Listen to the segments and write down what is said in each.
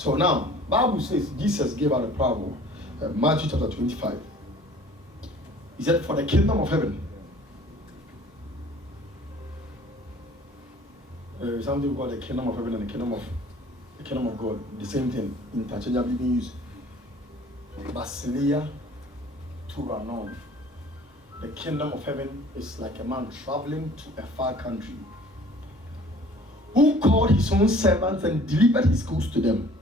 So now, Bible says Jesus gave out a parable, Matthew chapter 25. He said, for the kingdom of heaven. Something called the kingdom of heaven and the kingdom of God. The same thing, interchangeably being used. Basileia Turanon. The kingdom of heaven is like a man traveling to a far country, who called his own servants and delivered his goods to them.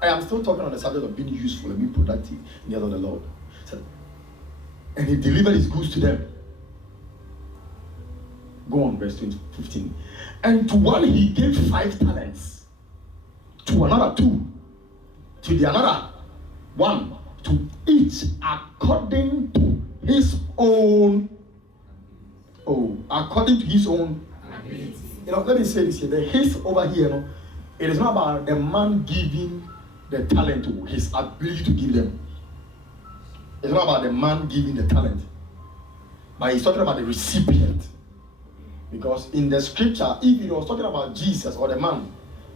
I am still talking on the subject of being useful and being productive in the eyes of the Lord. So, and he delivered his goods to them. Go on, verse 15. And to one he gave 5 talents, to another 2, to the another 1, to each according to his own. According to his own. Let me say this here. The his over here, it is not about the man giving the talent to his ability to give them. It's not about the man giving the talent, but he's talking about the recipient. Because in the scripture, if he was talking about Jesus or the man,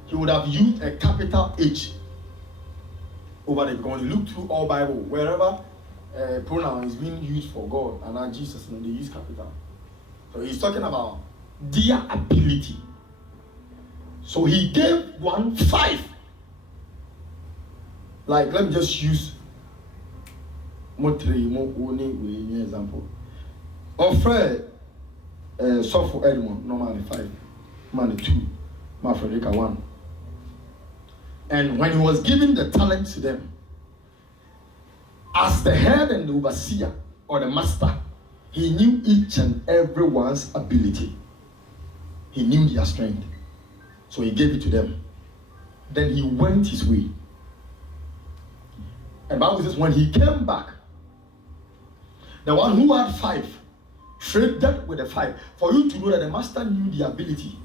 he would have used a capital H over there. Because when you look through all Bible, wherever pronoun is being used for God and not Jesus, they use capital. So he's talking about their ability. So he gave 1 5. Like, let me just use example. Offer for Edmond, normally 5, money 2, my Frederica 1. And when he was giving the talent to them, as the head and the overseer or the master, he knew each and everyone's ability. He knew their strength. So he gave it to them. Then he went his way. And Bible says when he came back, the one who had 5 traded with the 5. For you to know that the master knew the ability,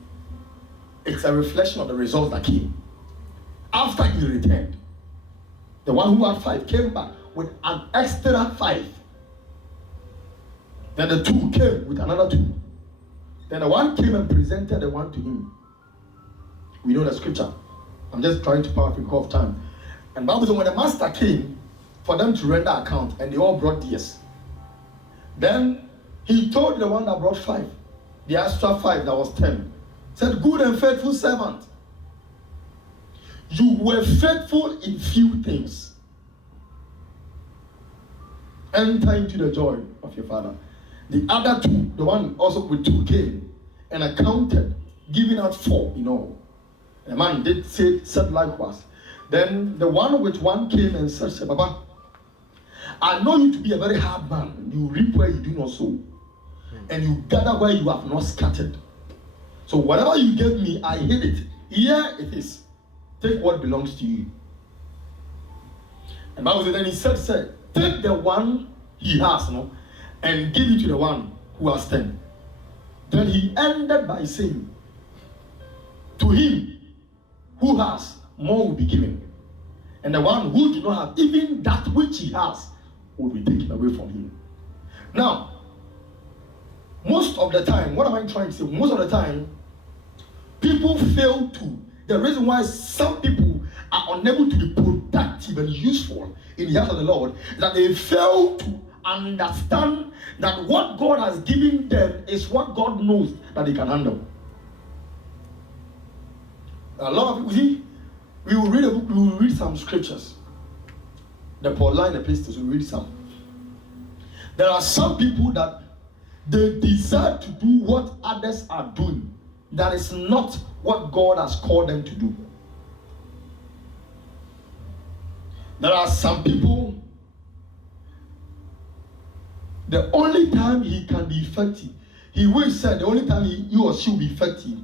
it's a reflection of the results that came. After he returned, the one who had 5 came back with an extra 5. Then the 2 came with another 2. Then the 1 came and presented the 1 to him. We know the scripture. I'm just trying to power because of time. And Bible says when the master came for them to render account, and they all brought theirs. Then he told the one that brought 5, the extra 5 that was 10, said, good and faithful servant, you were faithful in few things. Enter into the joy of your father. The other 2, the one also with 2 came and accounted, giving out 4 in all. The man did said likewise. Then the one with 1 came and said, Baba, I know you to be a very hard man. You reap where you do not sow, and you gather where you have not scattered. So whatever you gave me, I hid it. Here it is. Take what belongs to you. And Bible said, then he said, take the one he has, and give it to the one who has 10. Then he ended by saying, to him who has, more will be given. And the one who did not have, even that which he has, will be taken away from him. Now, most of the time, what am I trying to say? Most of the time, people fail to. The reason why some people are unable to be productive and useful in the house of the Lord is that they fail to understand that what God has given them is what God knows that they can handle. A lot of people, see, we will read a book, we will read some scriptures. The Pauline epistles, we read some. There are some people that they desire to do what others are doing. That is not what God has called them to do. There are some people, the only time he can be effective, he will say the only time he or she will be effective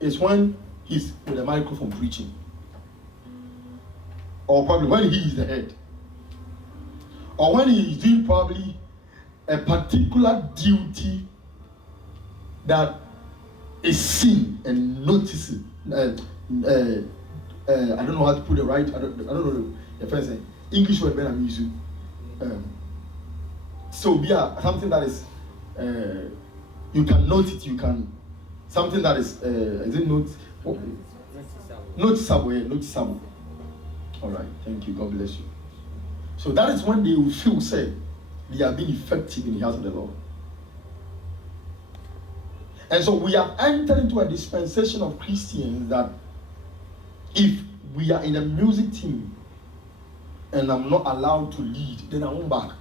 is when he's with a microphone preaching. Or probably when he is the head. Or when he is doing probably a particular duty that is seen and noticed. I don't know how to put it right. I don't know the first thing. English word when I'm using. So yeah, something that is you can note it. You can something that is it noticeable? Yeah, noticeable. All right, thank you. God bless you. So that is when they will feel, say, they are being effective in the house of the Lord. And so we have entered into a dispensation of Christians that if we are in a music team and I'm not allowed to lead, then I won't back.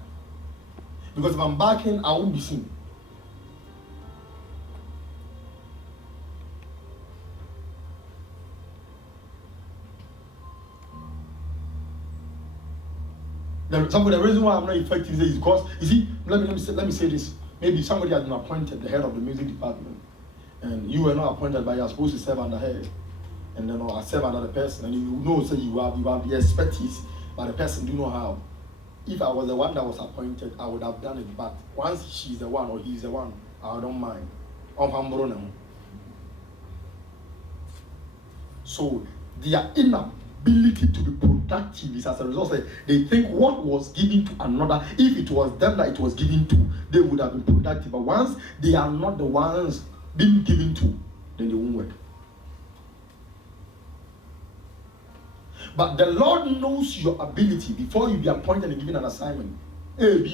Because if I'm backing, I won't be seen. The reason why I'm not effective is because, you see, let me say this. Maybe somebody has been appointed the head of the music department, and you were not appointed, but you are supposed to serve under her, and then I serve under the person, and you know, so you have the expertise, but the person do know how. If I was the one that was appointed, I would have done it. But once she's the one or he's the one, I don't mind. So their inability to be productive is as a result of they think what was given to another, if it was them that it was given to, they would have been productive. But once they are not the ones being given to, then they won't work. But the Lord knows your ability before you be appointed and given an assignment. God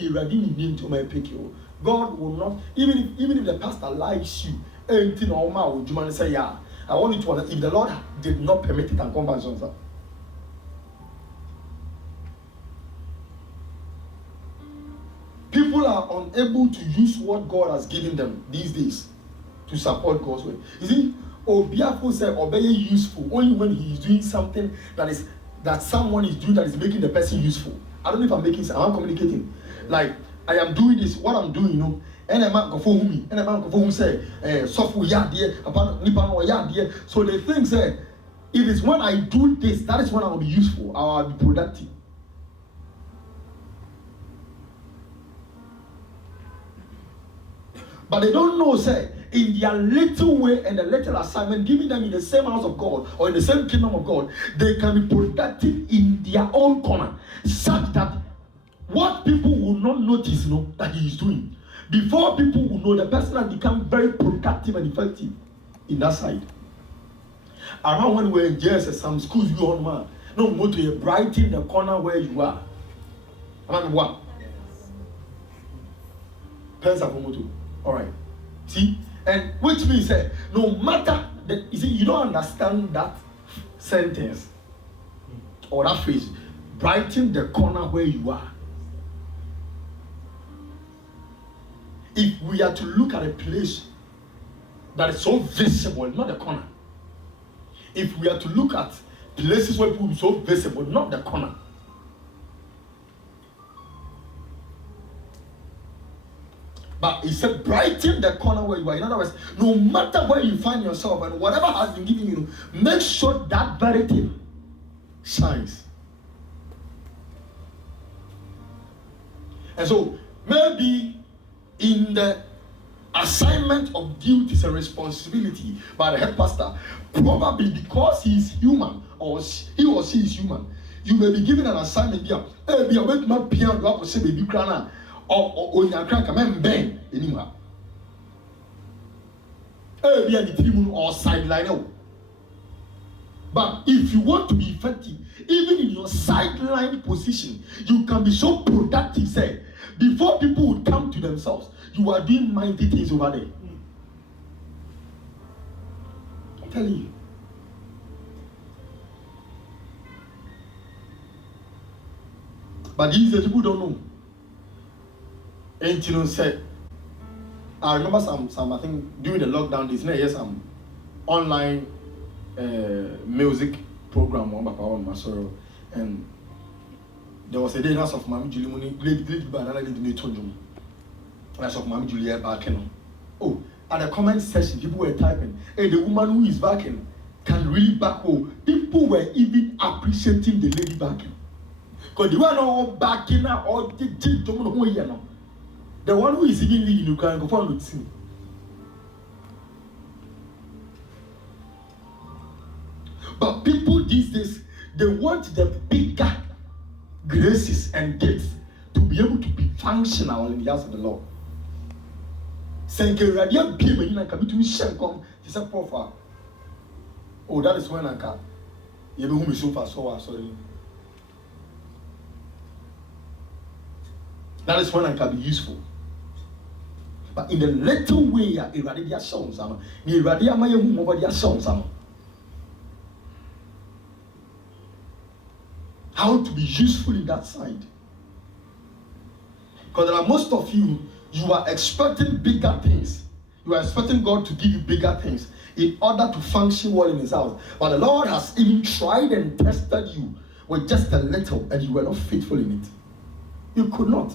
will not, even if the pastor likes you, say, yeah, I want you to understand, if the Lord did not permit it and come back, people are unable to use what God has given them these days to support God's way. You see, Obiafo said obey useful only when he is doing something that someone is doing that is making the person useful. I don't know if I'm making sense. I'm communicating. Like I am doing this, what I'm doing, you know. And a man go for me, and a man go for who say, software yard dear, upon nipa or yard dear. So the thing say, if it's when I do this, that is when I will be useful, I will be productive. But they don't know, say, in their little way and the little assignment given them in the same house of God or in the same kingdom of God, they can be productive in their own corner, such that what people will not notice, that he is doing. Before people will know, the person has become very productive and effective in that side. Around when we were in JSS, some schools you on man, no go to brighten the corner where you are. I mean, what? Pensa for moto. All right. See, and which means that no matter that, you see, you don't understand that sentence or that phrase. Brighten the corner where you are. If we are to look at a place that is so visible, not the corner. If we are to look at places where people are so visible, not the corner. But he said, brighten the corner where you are. In other words, no matter where you find yourself and whatever has been given you, make sure that very thing shines. And so, maybe in the assignment of duties and responsibility by the head pastor, probably because he is human or he or she is human, you may be given an assignment here. Hey, be awake, my piano, you have to say, baby, crana. Or your crank, man, bang, anymore. Be at the tribune or sideline. But if you want to be effective, even in your sideline position, you can be so productive. Say, before people would come to themselves, you are doing mighty things over there. I'm telling you. But these people don't know. And you know, said, I remember some I think during the lockdown days, yes, some online music program on Masoro, and there was a day of Mami Julie Muni, great banana did me told you. As of Mami Julia backing. Oh, at the comment section, people were typing, hey, the woman who is backing can really back. Oh, people were even appreciating the lady backing. Because they were not backing her or the one who is even leading, you can go forward with him. But people these days, they want the bigger graces and gifts to be able to be functional in the house of the Lord. Oh, that is when I can. You know whom is so far, so sorry. That is when I can be useful. But in the little way, irradia songs, irradia my mobadia songs. How to be useful in that side. Because there are most of you are expecting bigger things. You are expecting God to give you bigger things in order to function well in His house. But the Lord has even tried and tested you with just a little, and you were not faithful in it. You could not.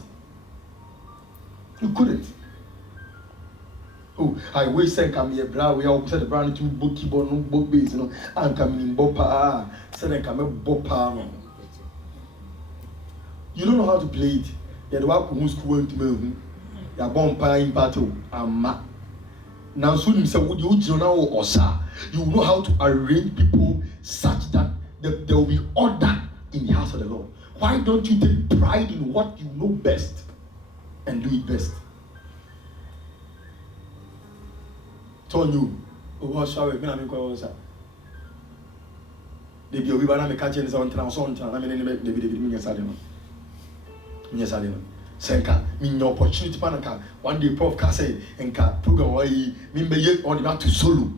You couldn't. Oh, I wish I come here, bra. We all said the brand to book keyboard, no book base, and coming in bopa. Said I come bopa. You don't know how to play it. You're the one who's going to me. You're born in battle. Now, soon you say, would you know or sir? You know how to arrange people such that there will be order in the house of the Lord. Why don't you take pride in what you know best and do it best? Told you, oh, sorry, me I'm going to they be a wee me catching this on transon. I mean, yes, I didn't. Senka, mean opportunity panaka. One day, Prof. Kase and Ka program why me be on the to solo.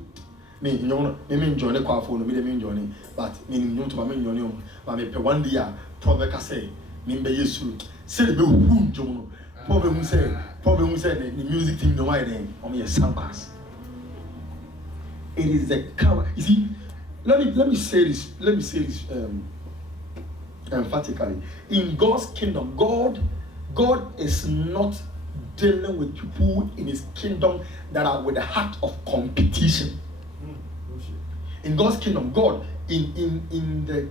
Me, you know, me join the car phone, me joining, but me no to my main but me one day, Prof. Kase, me be yesu. Say the who Jono. Problem who said the music team no my name on me a sampas. It is the cover. You see, let me say this emphatically. In God's kingdom, God is not dealing with people in His kingdom that are with a heart of competition. In God's kingdom, God in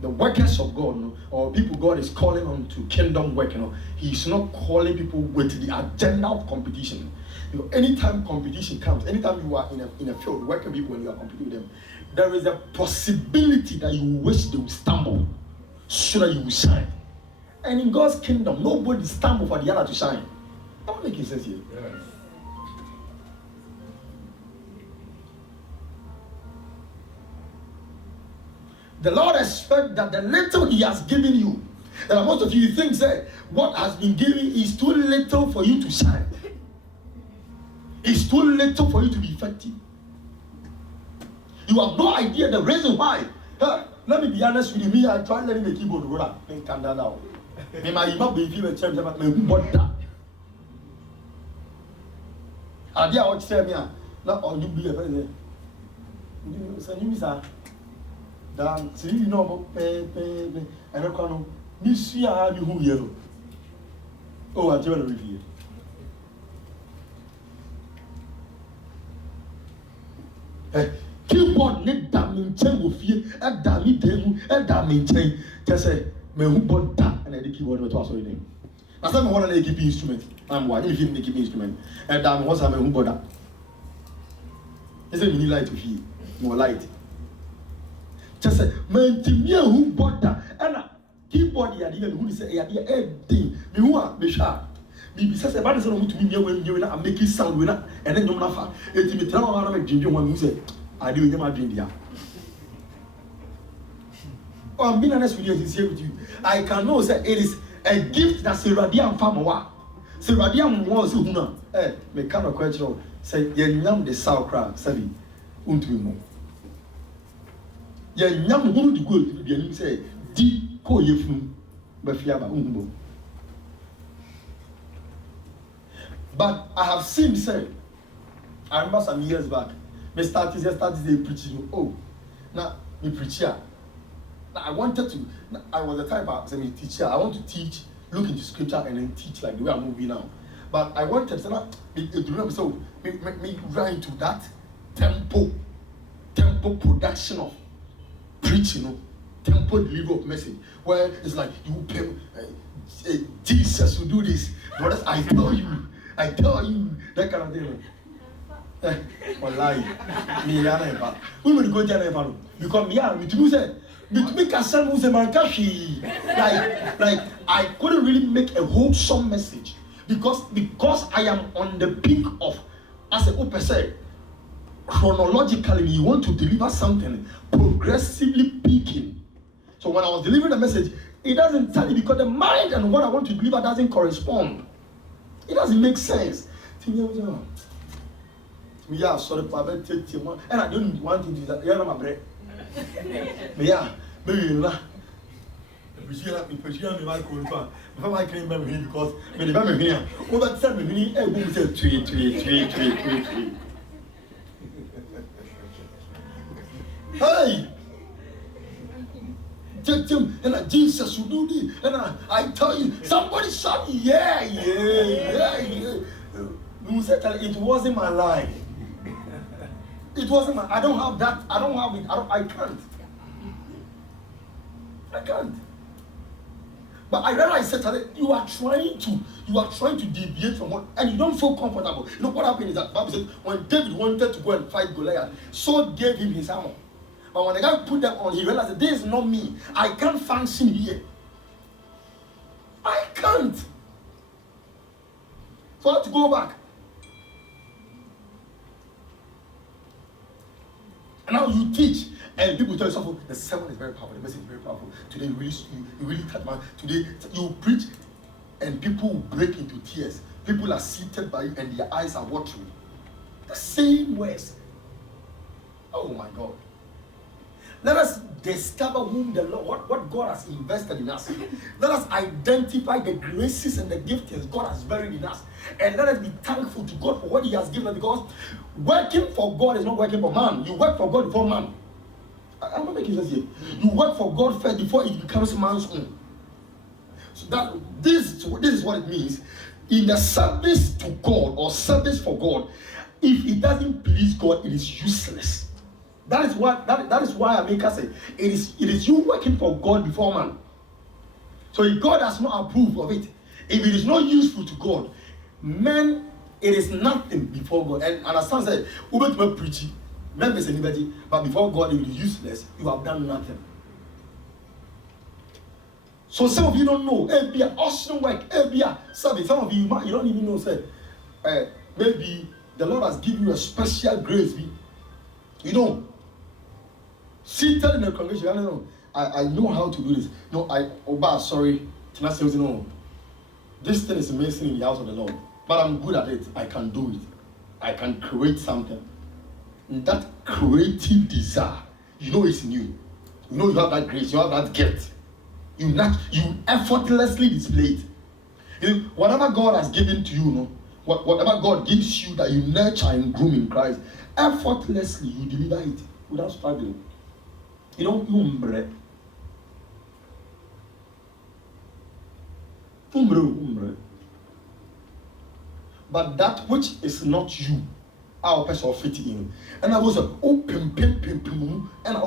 the workers of God, or people God is calling on to kingdom work, He's not calling people with the agenda of competition. Anytime competition comes, anytime you are in a field working people and you are competing with them, there is a possibility that you wish they will stumble so that you will shine. And in God's kingdom, nobody stumble for the other to shine. That making sense here. Yes. The Lord expects that the little He has given you, and most of you think that what has been given is too little for you to shine. It's too little for you to be effective. You have no idea the reason why. Let me be honest with you. Me, I tried learning the keyboard. Me calm down. Me my imam be feel change about me bother. Adi a watch say me na on you be a very. You say you sir. Dan see you know pe. I don't know. Me see a you who here. Oh, I tell you review. Keyboard need damage with you, a damage demo, a damage. Just say, me who bought that and the keyboard was also in him. I said, I want to keep instrument. I'm one, if you keep instrument. And damn, what's happening? Who bought that? Is it mini light to hear? More light. Just say, man, to me who bought that. And a keyboard, you didn't who say, yeah, thing. Me who are, me sharp. Me says about the sound to me when you're not making sound with that, and then you're not far. It's me tell me I'm drinking one who say, I do my drink there. Oh, I'm being honest with you, sincere with you. I can know that it is a gift that Seradian farmer. Seradian was who now. Me kind of question say, Yam the sauerkraut, Sabi, unto you. Yam who to go to the say, D. Ko Yefum, Bafiaba Umbo. But I have seen, say, I remember some years back, me started preaching. Oh, now me preacher. Now I wanted to. I was the type of teacher. I want to teach, look into scripture, and then teach like the way I'm moving now. But I wanted to me right into that tempo production of preaching, tempo delivery of message, where it's like you pay, Jesus will do this, brothers. I tell you, that kind of thing. Wallahi, me never. We will go there never. Because me to say, me can send you man kashi. Like I couldn't really make a wholesome message because I am on the peak of, as a open said, chronologically you want to deliver something progressively peaking. So when I was delivering the message, It doesn't tell you because the mind and what I want to deliver doesn't correspond. It doesn't make sense. Yeah, sorry, Papa, take you and I don't want to do that. You're not my bread. Yeah, maybe not. Because over time, we say tweet. Hey, and Jesus will do this, and I tell you, somebody shout, yeah. You said that it wasn't my line. It wasn't my. I don't have that. I don't have it. I can't. But I realized that you are trying to deviate from what, and you don't feel comfortable. You know what happened is that the Bible says when David wanted to go and fight Goliath, Saul gave him his armor. But when the guy put them on, he realized that this is not me. I can't function here. I can't. So I have to go back. And now you teach, and people tell yourself, the sermon is very powerful, the message is very powerful. Today you really touch man. Today you preach, and people break into tears. People are seated by you, and their eyes are watering. The same words. Oh my God. Let us discover whom the Lord, what God has invested in us. Let us identify the graces and the giftings God has buried in us. And let us be thankful to God for what He has given us, because working for God is not working for man. You work for God before man. I'm not making sense here. You work for God first before it becomes man's own. So that this is what it means. In the service to God or service for God, if it doesn't please God, it is useless. That is why Amika said it is you working for God before man. So if God has not approved of it, if it is not useful to God, man, it is nothing before God. And understand that Ube to preaching, man is anybody, but before God it is useless. You have done nothing. So some of you don't know. It be an awesome work. It be a service. Some of you don't even know. Say, maybe the Lord has given you a special grace. You know. Seated in the congregation, I know how to do this. Sorry. Can I say, no, this thing is amazing in the house of the Lord, but I'm good at it. I can do it. I can create something. And that creative desire, it's in you. You have that grace, you have that gift. You effortlessly display it. Whatever God has given to you, whatever God gives you that you nurture and groom in Christ, effortlessly you deliver it without struggling. Umbre. But that which is not you, our person fit in. And I was pim, and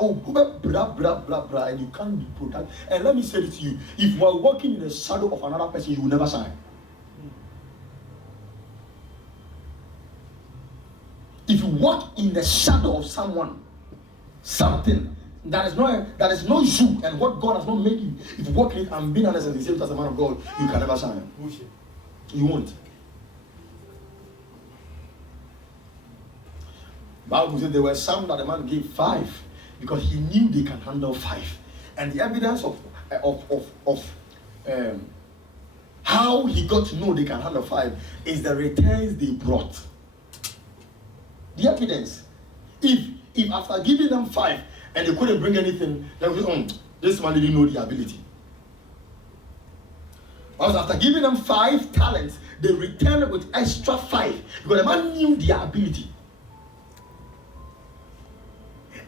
blah, and you can't be productive. And let me say this to you: if you are walking in the shadow of another person, you will never shine. If you walk in the shadow of something that is not you, and what God has not made you, if you walk in it and be honest and sincere as a man of God, you can never shine. You won't. Bible said there were some that the man gave 5 because he knew they can handle 5, and the evidence of how he got to know they can handle 5 is the returns they brought. The evidence. If after giving them 5 and they couldn't bring anything, they would say, this man didn't know the ability. But after giving them 5 talents, they returned with extra 5 because the man knew their ability.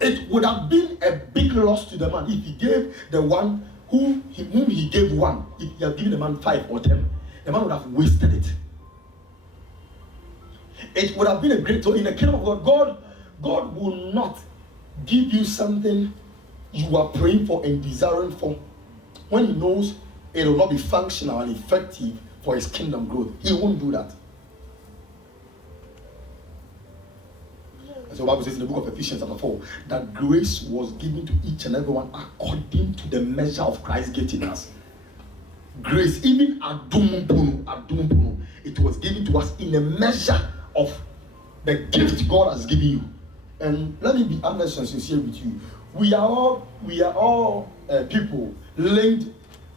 It would have been a big loss to the man if he gave the one whom he gave 1. If he had given the man 5 or 10, the man would have wasted it. It would have been a great. So in the kingdom of God will not give you something you are praying for and desiring for when He knows it will not be functional and effective for His kingdom growth. He won't do that. And so the Bible says in the book of Ephesians chapter 4 that grace was given to each and everyone according to the measure of Christ's gift in us. Grace, even adumumpunu, it was given to us in a measure of the gift God has given you. And let me be honest and sincere with you. We are all people linked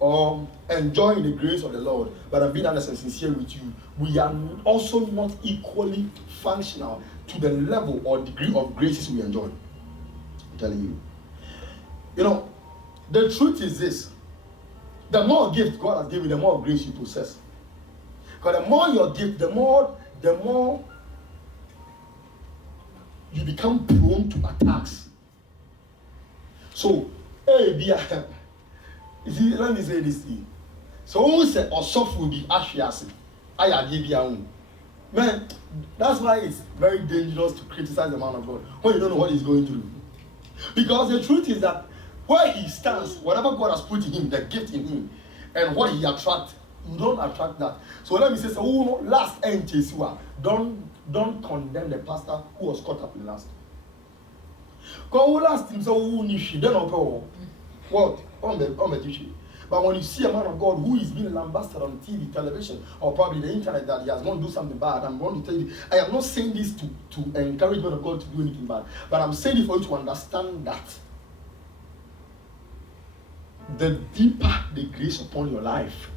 or enjoying the grace of the Lord, but I'm being honest and sincere with you, we are also not equally functional to the level or degree of graces we enjoy. I'm telling you. You know, the truth is this. The more gift God has given you, the more grace you possess. Because the more your gift, the more you become prone to attacks. So, hey, you see, let me say this thing. So, who said or soft will be ashiasi? Man, that's why it's very dangerous to criticize the man of God when you don't know what he's going through. Because the truth is that where he stands, whatever God has put in him, the gift in him, and what he attracts, you don't attract that. So let me say, last end, don't condemn the pastor who was caught up in last. Because last him so what? But when you see a man of God who is being an ambassador on TV, television, or probably the internet, that he has gone to do something bad, I'm going to tell you, I am not saying this to encourage men of God to do anything bad, but I'm saying it for you to understand that the deeper the grace upon your life,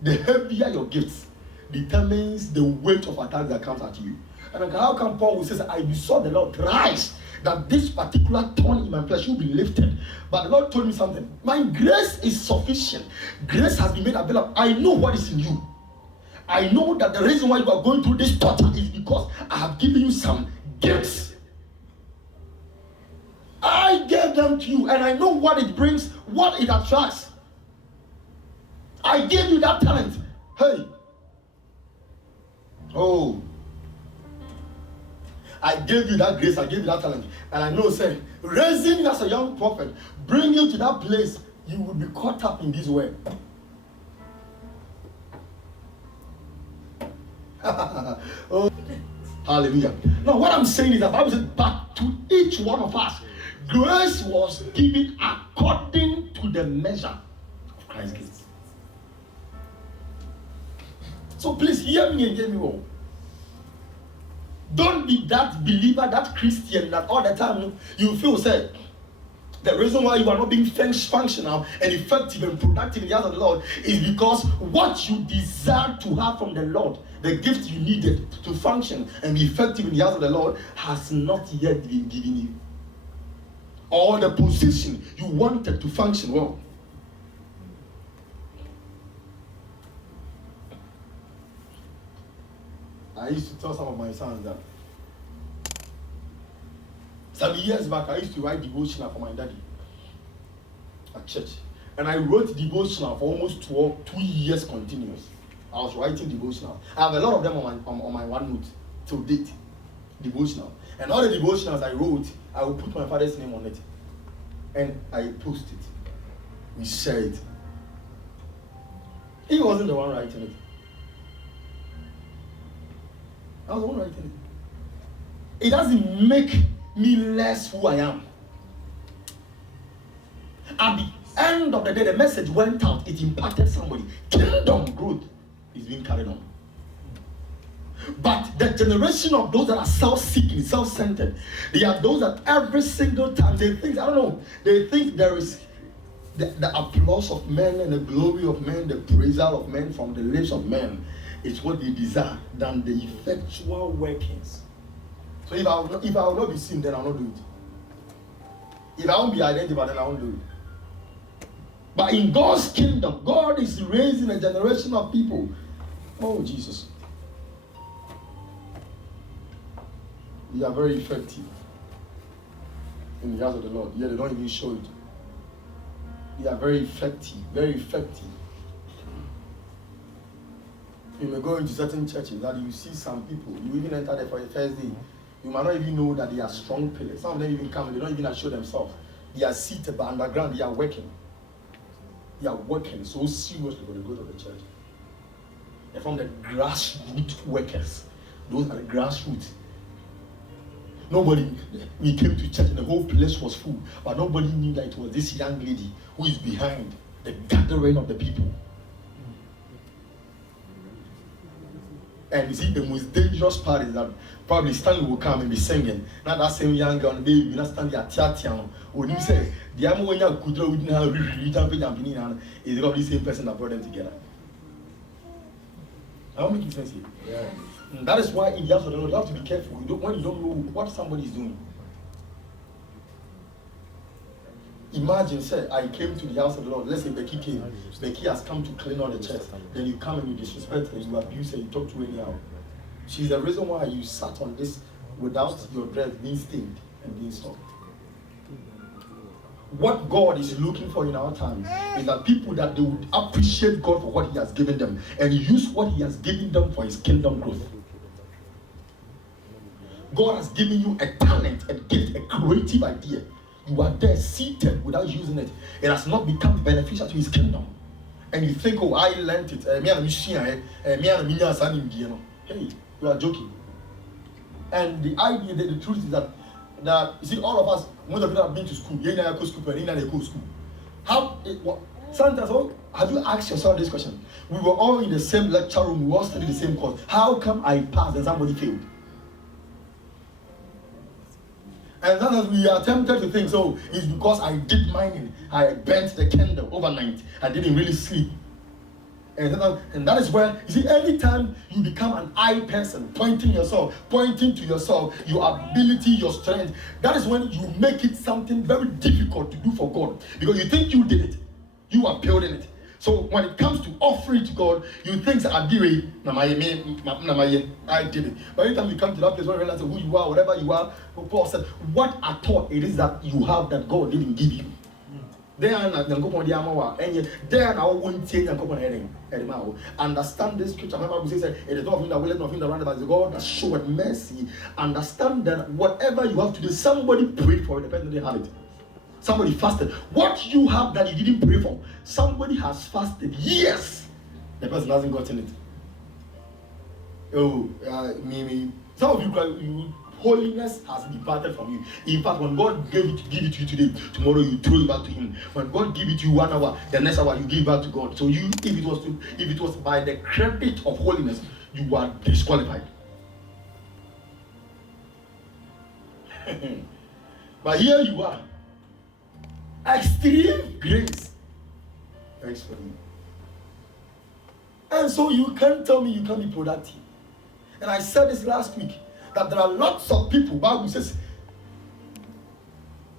the heavier your gifts determines the weight of attack that comes at you. And how come Paul will say, I besought the Lord thrice that this particular thorn in my flesh will be lifted? But the Lord told me something. My grace is sufficient. Grace has been made available. I know what is in you. I know that the reason why you are going through this torture is because I have given you some gifts. I gave them to you, and I know what it brings, what it attracts. I gave you that talent. Hey. Oh. I gave you that grace, I gave you that talent. And I know, say, raising you as a young prophet, bring you to that place, you will be caught up in this way. Oh. Hallelujah. Now, what I'm saying is that Bible says, but to each one of us, grace was given according to the measure of Christ's gift. So please hear me and hear me well. Don't be that believer, that Christian that all the time you feel say the reason why you are not being functional and effective and productive in the house of the Lord is because what you desire to have from the Lord, the gift you needed to function and be effective in the house of the Lord, has not yet been given you. Or the position you wanted to function well. I used to tell some of my sons that some years back I used to write devotional for my daddy at church. And I wrote devotional for almost 2 years continuous. I was writing devotional. I have a lot of them on my OneNote till date. Devotional. And all the devotionals I wrote, I will put my father's name on it. And I post it. We share it. He wasn't the one writing it. I was the one writing it. It doesn't make me less who I am. At the end of the day, the message went out. It impacted somebody. Kingdom growth is being carried on. But the generation of those that are self-seeking, self-centered, they are those that every single time they think, I don't know, they think there is the applause of men and the glory of men, the praisal of men from the lips of men is what they desire than the effectual workings. So if I will not be seen, then I will not do it. If I won't be identified, then I won't do it. But in God's kingdom, God is raising a generation of people. Oh, Jesus. They are very effective in the house of the Lord. Yeah, they don't even show it. They are very effective, very effective. You may go into certain churches that you see some people, you even enter there for the first day. You might not even know that they are strong pillars. Some of them even come and they don't even show themselves. They are seated, but underground they are working. They are working so seriously for the growth of the church. They're from the grassroots workers. Those are the grassroots. Nobody, we came to church and the whole place was full, but nobody knew that it was this young lady who is behind the gathering of the people. And you see, the most dangerous part is that probably Stanley will come and be singing. Now that same young girl, baby, you not Stanley at Tiatiano. Or you say, the other one you could do with now, is probably the same person that brought them together. I don't make sense here. Yeah. That is why in the house of the Lord, you have to be careful. When you don't know what somebody is doing. Imagine, say, I came to the house of the Lord. Let's say Becky came. Becky has come to clean all the chairs. Then you come and you disrespect her, you abuse her, you talk to her anyhow. She's the reason why you sat on this without your dress being stained and being soaked. What God is looking for in our time is that people that they would appreciate God for what He has given them and use what He has given them for His kingdom growth. God has given you a talent, a gift, a creative idea. You are there seated without using it. It has not become beneficial to His kingdom. And you think, oh, I learned it. Hey, you are joking. And the idea, the truth is that you see, all of us, most of you have been to school. You go school. Sometimes, have you asked yourself this question? We were all in the same lecture room. We all studied the same course. How come I passed and somebody failed? And sometimes we are tempted to think, so it's because I did mining. I burnt the candle overnight. I didn't really sleep. And that is where, you see, anytime you become an I person, pointing to yourself, your ability, your strength, that is when you make it something very difficult to do for God. Because you think you did it. You are building it. So when it comes to offering to God, you think I did it. But every time you come to that place where you realize who you are, whatever you are, Paul said, what I thought it is that you have that God didn't give you. Understand this scripture. Remember, we say it is not of him that willeth, not of him that runneth, but it's God that showeth mercy. Understand that whatever you have to do, somebody prayed for it, the person didn't have it. Somebody fasted. What you have that you didn't pray for, somebody has fasted. Yes, the person hasn't gotten it. Some of you, holiness has departed from you. In fact, when God give it to you today, tomorrow you throw it back to Him. When God give it to you 1 hour, the next hour you give it back to God. So you, if it was by the credit of holiness, you are disqualified. But here you are. Extreme grace. Thanks for me. And so you can't tell me you can't be productive. And I said this last week, that there are lots of people, Bible says,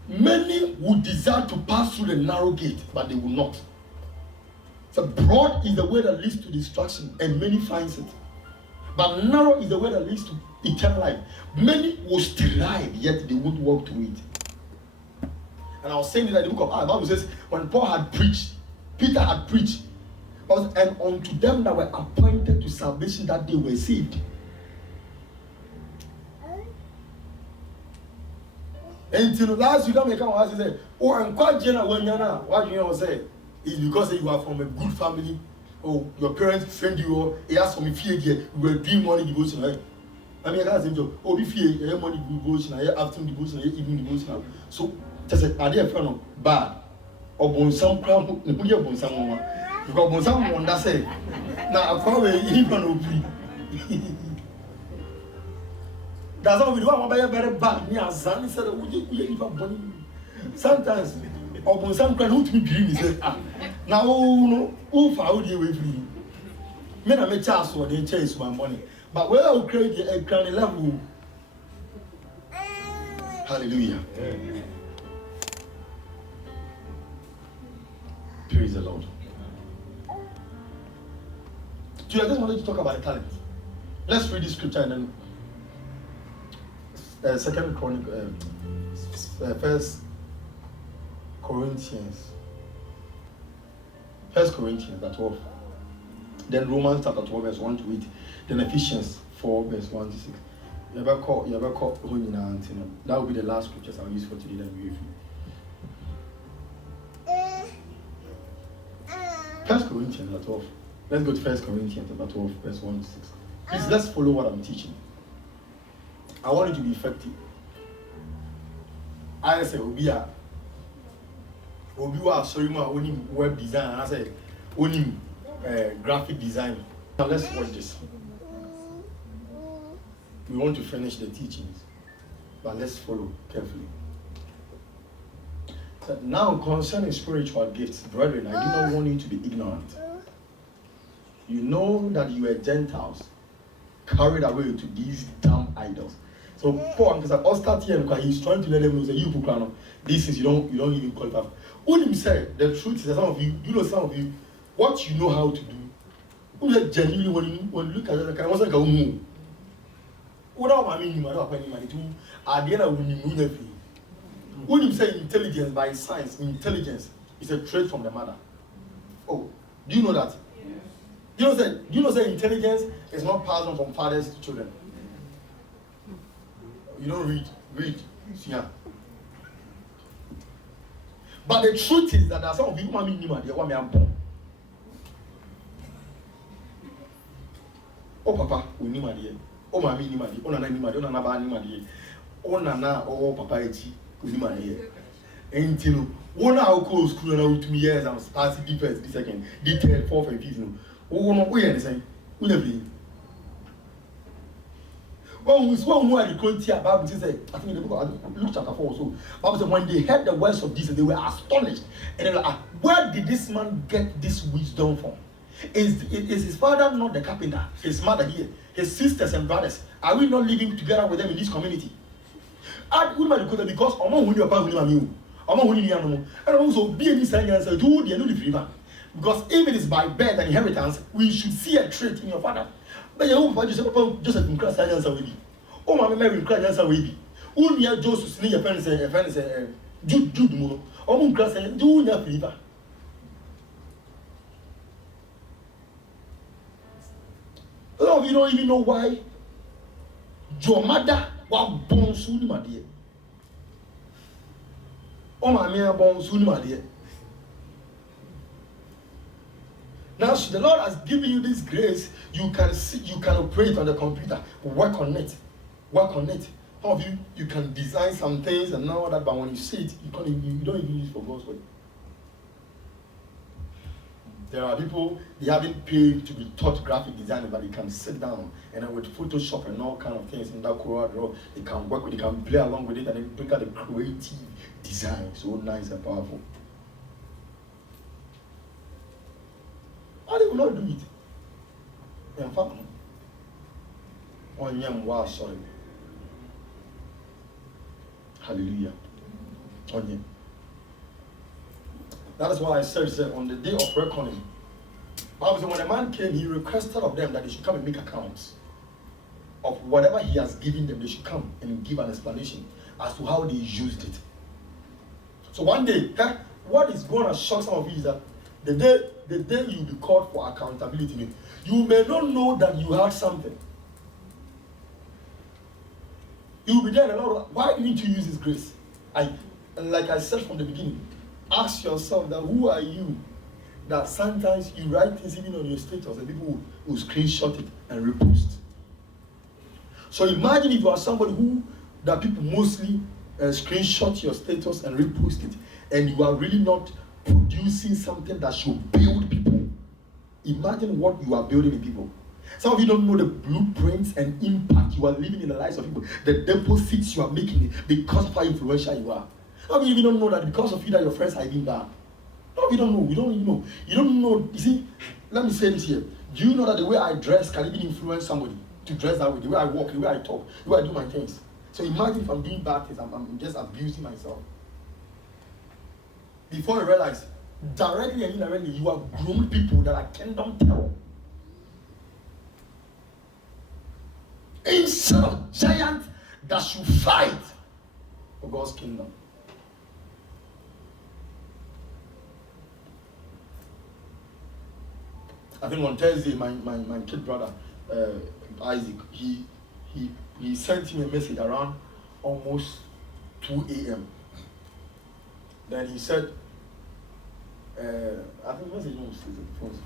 many would desire to pass through the narrow gate, but they will not. So broad is the way that leads to destruction, and many finds it. But narrow is the way that leads to eternal life. Many will strive, yet they won't walk to it. And I was saying that in the book of Acts, the Bible says, when Paul had preached, Peter had preached, and unto them that were appointed to salvation that they were saved. And till last week, I come and say, oh, and quite general when you're not, what you know say, is because you are from a good family, or your parents send you, or he asked for me fear, you were doing morning devotion. I mean, I can't say, oh, be fear, morning devotion, afternoon devotion, evening devotion. So, just a idea from bad, or bon some crown, put your bon someone. Because bon someone that say, now I probably even will be. That's all we do. I'm very bad. Me as Zani said, "Would you even bonny?" Sometimes, or when some can who to be dreaming say, "Ah, now no, who found you with me? Me na me chance for the chase my money, but where I create a crown level." Hallelujah. Praise the Lord. So I just wanted to talk about the talent. Let's read this scripture and then. Second Chronicles, First Corinthians, chapter 12. Then Romans chapter 12, verse 1 to 8. Then Ephesians 4, verse 1 to 6. You ever call that will be the last scriptures I'll use for today. Then we review. First Corinthians chapter 12. Let's go to First Corinthians chapter 12, verse 1 to 6. Please, let's follow what I'm teaching. I want it to be effective. I say, Obi wa sorry ma only web design. And I say, only graphic design. Now let's watch this. we want to finish the teachings, but let's follow carefully. So now, concerning spiritual gifts, brethren, I do not want you to be ignorant. You know that you are Gentiles, carried away to these damn idols. So Paul I'll start here because he's trying to let them know that you these things you don't even qualify. When he said the truth is that some of you, what you know how to do. Genuinely when you look at it, I wasn't going what I mean, I don't have any money to at the end of the when you say intelligence by science, intelligence is a trait from the mother. Oh, do you know that? Yes. Do you know that intelligence is not passed on from fathers to children? You don't read. Yeah. But the truth is that there are some of you who they want me born. Oh papa, we need my dear. Oh mommy need my dear. Oh nana need my dear. Oh nana ba need my dear. Oh nana oh papa eti we need my dear. And you know, one hour go school and out 2 years and start the first, the second, the third, fourth, and fifth. Oh no, we are the same. We never. Oh, we saw who the Corinthians Bible says. I think in the book of Luke chapter 4 also. Bible says when they heard the words of Jesus, they were astonished and they were like, "Where did this man get this wisdom from? Is his father not the carpenter? His mother here, his sisters and brothers? Are we not living together with them in this community?" Because and also be any science to the new river. Because if it is by birth and inheritance, we should see a trait in your father. But your own father Joseph in Christ science away. Oh, my Mary in Christ away. Who near Joseph near your parents and Jude Mono. Oh, in Christ and do your river. A lot of you don't even know why your mother was born soon, my dear. Oh, my mere born soon, my dear. Now, the Lord has given you this grace. You can see, you can operate on the computer, work on it. Some of you can design some things and all that, but when you see it, you don't even use it for God's way. There are people, they haven't paid to be taught graphic design, but they can sit down and then with Photoshop and all kind of things in that Corel, they can work with it, they can play along with it, and then bring out a creative design. So nice and powerful. How they will not do it? In fact, on yam wow, sorry. Hallelujah. On yam. That is why I said on the day of reckoning, Bible said when a man came, he requested of them that they should come and make accounts of whatever he has given them. They should come and give an explanation as to how they used it. So one day, what is going to shock some of you is that the day you'll be called for accountability, you may not know that you had something. You'll be there a lot of, why didn't you use this grace? Like I said from the beginning, ask yourself that who are you that sometimes you write things even on your status and people will screenshot it and repost. So imagine if you are somebody that people mostly screenshot your status and repost it, and you are really not producing something that should build people. Imagine what you are building in people. Some of you don't know the blueprints and impact you are leaving in the lives of people, the deposits you are making because of how influential you are. Some of you even don't know that because of you that your friends are even bad. No, you don't know. You don't even know. You don't know. You see, let me say this here. Do you know that the way I dress can even influence somebody to dress that way? The way I walk, the way I talk, the way I do my things. So imagine if I'm doing bad things, I'm just abusing myself. Before you realize, directly and indirectly, you have groomed people that are kingdom terror. Instead of giants that should fight for God's kingdom. I think on Thursday, my kid brother, Isaac, he sent me a message around almost 2 a.m. Then he said, I think the message was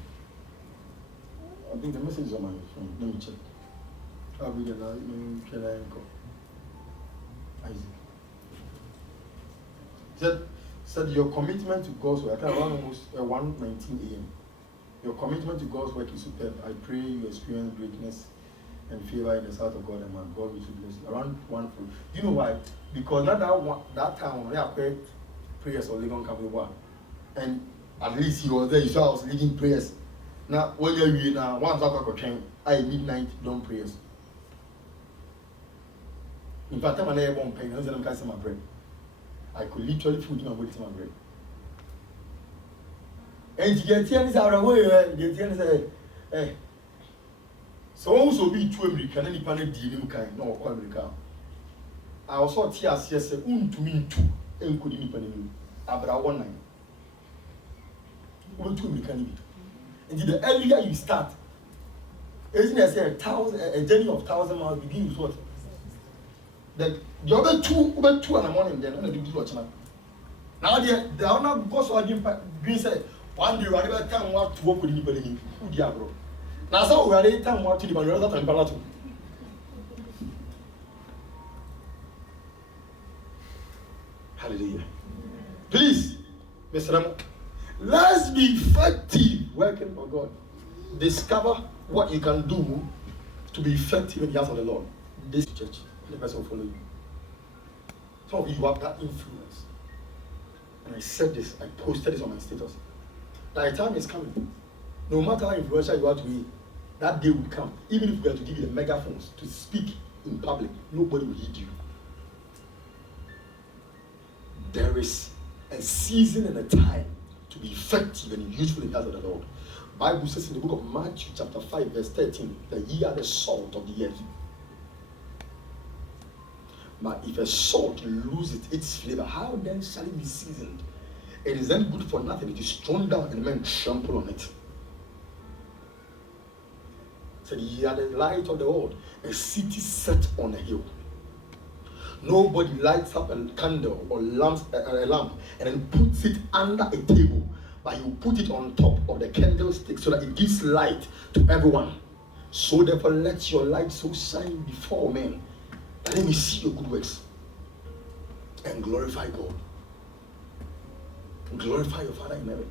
I think the message is on my phone. Let me check. I'll be there now. Can I go? Isaac. Said your commitment to God's work, I think around almost 1:19 a.m. Your commitment to God's work is superb. I pray you experience greatness and favor in the sight of God and man. God will bless you. Around 1 4. You know why? Because that time when I prayed prayers or living come with and at least he was there. You saw I was leading prayers. Now when you're now once I midnight done prayers. In fact, I'm never born pain. I was can't my bread. I could literally put my body to my bread. And you get here, out of way. You get here, eh. So also be 2 American and Nippon dealing kind, no America. I also tears yes, to me too, and could independent. About 1 9. 2 American. And the earlier you start, isn't it a journey of 1,000 miles begins with what? The other two in the morning, they're not going to do what now. They are not because I didn't say one day, whatever time what to work with anybody, who they are, bro. Now, so we are 8 time what to do, other than Palato. Hallelujah. Please, Mr. Ramo, let's be effective working for God. Discover what you can do to be effective in the house of the Lord. This church. The person will follow you. Some of you have that influence. And I said this, I posted this on my status. That time is coming. No matter how influential you are to be, that day will come. Even if we are to give you the megaphones to speak in public, nobody will heed you. There is a season and a time to be effective and useful in the house of the Lord. The Bible says in the book of Matthew chapter 5 verse 13 that ye are the salt of the earth. But if a salt loses its flavor, how then shall it be seasoned? It is then good for nothing. It is thrown down and men trample on it. Said, ye are the light of the world, a city set on a hill. Nobody lights up a candle or lamp and then puts it under a table, but you put it on top of the candlestick so that it gives light to everyone. So therefore let your light so shine before men, let me see your good works and glorify God. Glorify your Father in heaven.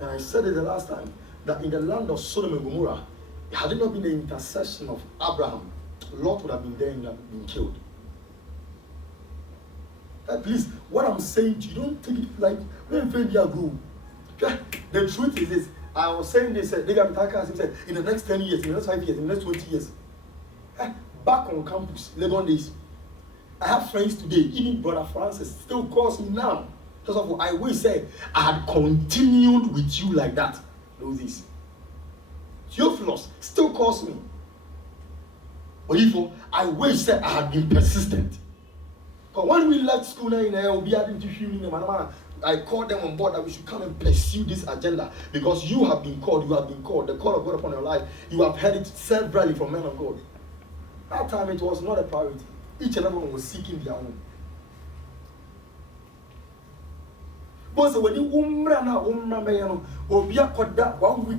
And I said it the last time that in the land of Sodom and Gomorrah, had it not been the intercession of Abraham, Lot would have been there and been killed. Please, what I'm saying to you, don't take it like when failure grew. The truth is this. I was saying this, in the next 10 years, in the next 5 years, in the next 20 years, back on campus, Legon days, I have friends today, even Brother Francis still calls me now. Because of what I will say, I had continued with you like that. Know this. Theophilus still calls me. But if I wish say I had been persistent. But when we left school now in LB, I called them on board that we should come and pursue this agenda because you have been called, the call of God upon your life, you have heard it severally from men of God. That time it was not a priority. Each and every one was seeking their own. But when you be a 1 week,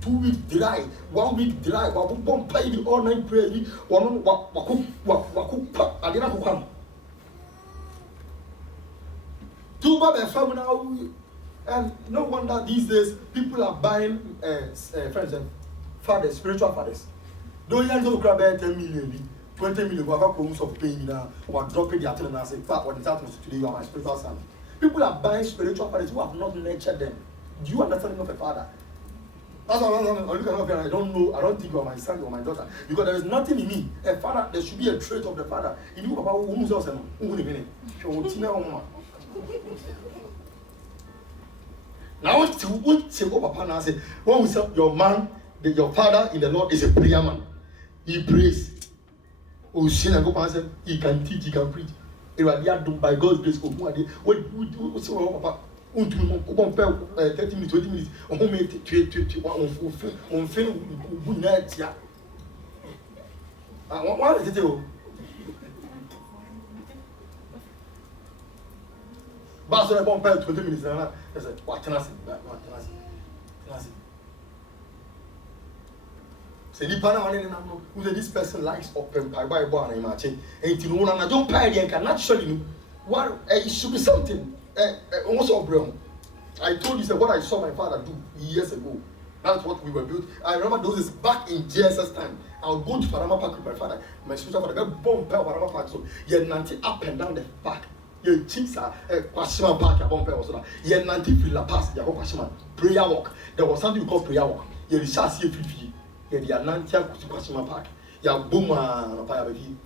2 weeks dry, 1 week dry, one play the all night prayer, one I didn't come. Two bad family now, and no wonder these days people are buying friends and fathers, spiritual fathers. Don't you know grab 10 million, 20 million, what of paying now, or dropping the attendance and say, "Pat, what is happening today? You are my spiritual son." People are buying spiritual fathers who have not nurtured them. Do you understand of a father? That's why I look at I don't know, I don't think you are my son or my daughter. Because there is nothing in me. A father, there should be a trait of the father. In you about who's else now what say Papa now say when we say your man, your father in the Lord is a prayer man. He prays. Oh, sin and go and he can teach, he can preach. By God's grace, what Papa? 30 minutes, 20 minutes, on film, why is it? But so I won't pay 20 minutes. I said, what can I say? Say, this person likes open by Bible and imagine, and you know, I don't pay the can naturally. What it should be something. Also, bro, I told you what I saw my father do years ago. That's what we were built. I remember those days back in JSS time. I'll go to Farama Park with my father. My spiritual father got bomb per Farama Park. So you're nanti up and down the park. Your cheeks are Kwashima Park, a bomb per also. You're nanti free La Pass, your Kwashima. Prayer walk. There was something we call prayer walk. You're the Shasi free. You're the Nantia Kwashima Park. You're Boomer, Paya Baby.